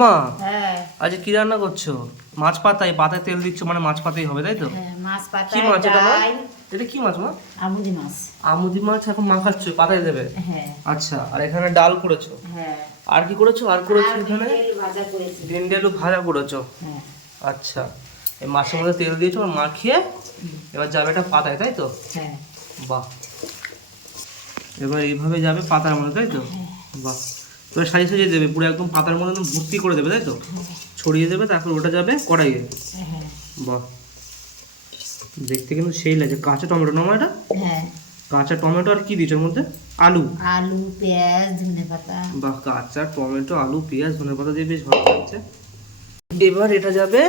মা হ্যাঁ আজ কি রান্না করছো? মাছ পাতায় পাতায় তেল দিচ্ছ, মানে মাছ পাতাই হবে তাই তো? হ্যাঁ, মাছ কি পাতায় মাছ এটা মা? ডাল, এটা কি মাছ মা? আমুদি মাছ। আমুদি মাছ এখন মাখাচ্ছ, পাতায় দেবে? হ্যাঁ আচ্ছা, আর এখানে ডাল করেছো? হ্যাঁ। আর কি করেছো? আর করেছো আর এখানে ভেন্ডি আলু ভাজা করেছি। ভেন্ডি আলু ভাজা করেছো? হ্যাঁ আচ্ছা, এই মাছের মধ্যে তেল দিয়েছো আর মাখিয়ে এবার যাবে এটা পাতায় তাই তো? হ্যাঁ। বাহ, এবার এইভাবে যাবে পাতার মধ্যে তাই তো? বাহ, এবার সাজিয়ে সাজিয়ে দেবে পুরো একদম পাতার মধ্যে একদম ভর্তি করে দেবে তাই তো? ছড়িয়ে দেবে, তারপর ওটা যাবে কড়াইয়ে। হ্যাঁ বাহ, দেখতে কিন্তু সেই লাগে। কাঁচা টমেটো না এটা? হ্যাঁ। কাঁচা টমেটো আর কি দিয়েছো এর মধ্যে? আলু? আলু, পেঁয়াজ, ধনে পাতা। বাহ, কাঁচা টমেটো, আলু, পেঁয়াজ, ধনে পাতা দিয়ে বেশ ভালো লাগছে। এবার এটা যাবে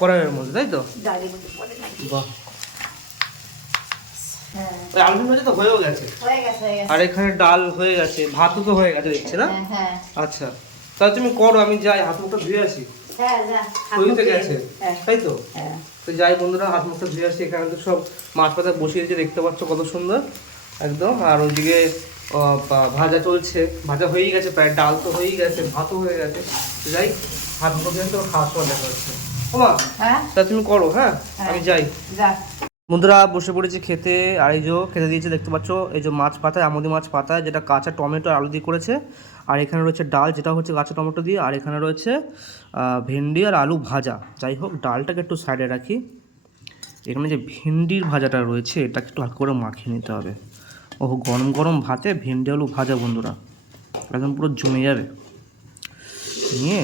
কড়াইয়ের মধ্যে তাই তো? ডালের মধ্যে পড়ে নাকি? বাহ, হ্যাঁ ওই আলু ভাজা তো হয়েও গেছে, হয়ে গেছে হয়ে গেছে। আর এখানে ডাল হয়ে গেছে, ভাতও তো হয়ে গেছে দেখছি না? হ্যাঁ হ্যাঁ আচ্ছা, তাহলে তুমি করো, আমি যাই হাত মুখটা ধুয়ে আসি। হ্যাঁ যা। হইতে গেছে হ্যাঁ তাই তো? হ্যাঁ তো যাই বন্ধুরা, হাত মুখটা ধুয়ে আসি। এখানে তো সব মাছ পাতা বসিয়ে দিয়েছে, দেখতে পাচ্ছ কত সুন্দর একদম। আর ওইদিকে ভাজা চলছে, ভাজা হয়েই গেছে প্রায়, ডাল তো হয়েই গেছে, ভাতও হয়ে গেছে। তো যাই, হাত মুখ ধুয়ে তো খাওয়ার সময় দেখা হচ্ছে। ওমা, হ্যাঁ তা তুমি করো, হ্যাঁ আমি যাই। যা। বন্ধুরা বসে পড়েছি খেতে, আর এই যে খেতে দিয়েছে দেখতে পাচ্ছ, এই যে মাছ পাতায়, আমুদি মাছ পাতায়, যেটা কাঁচা টমেটো আর আলু দিয়ে করেছে। আর এখানে রয়েছে ডাল, যেটা হচ্ছে কাঁচা টমেটো দিয়ে। আর এখানে রয়েছে ভেন্ডি আর আলু ভাজা। যাই হোক, ডালটাকে একটু সাইডে রাখি। এখানে যে ভেন্ডির ভাজাটা রয়েছে, এটাকে একটু হালকা করে মাখিয়ে নিতে হবে। ওহ, গরম গরম ভাতে ভেন্ডি আলু ভাজা বন্ধুরা, একদম পুরো জমে যাবে। নিয়ে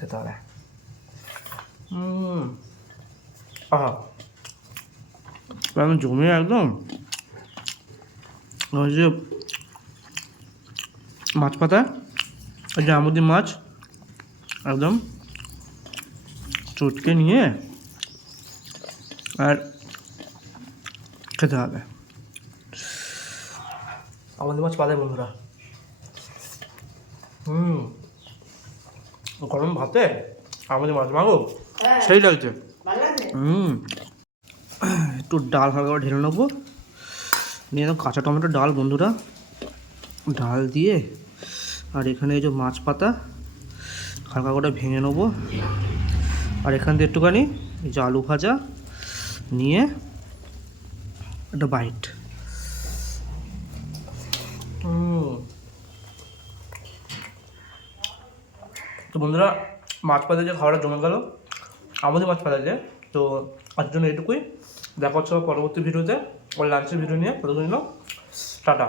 খেতে হবে। আহা, একদম জমে, একদম ওই যে মাছ পাতা, ওই যে আমুদি মাছ, একদম চটকে নিয়ে আর খেতে হবে। আমুদি মাছ পাতায় বন্ধুরা, গরম ভাতে আমুদি মাছ মাগো, সেই লাগছে। ভালো লাগছে? একটু ডাল হালকা করে ঢেলে নেবো, নিয়ে একদম কাঁচা টমেটো ডাল বন্ধুরা, ডাল দিয়ে। আর এখানে এই যে মাছ পাতা হালকা করে ভেঙে নেবো, আর এখান দিয়ে একটুখানি এই যে আলু ভাজা নিয়ে একটা বাইট। তো বন্ধুরা, মাছ পাতা যে খাওয়াটা জমে গেল আমাদের মাছ পাতা যে, তো আজ জন্য এটুকুই। দেখা হচ্ছে পরবর্তী ভিডিওতে, ওর লাঞ্চের ভিডিও নিয়ে। ততদিন টাটা।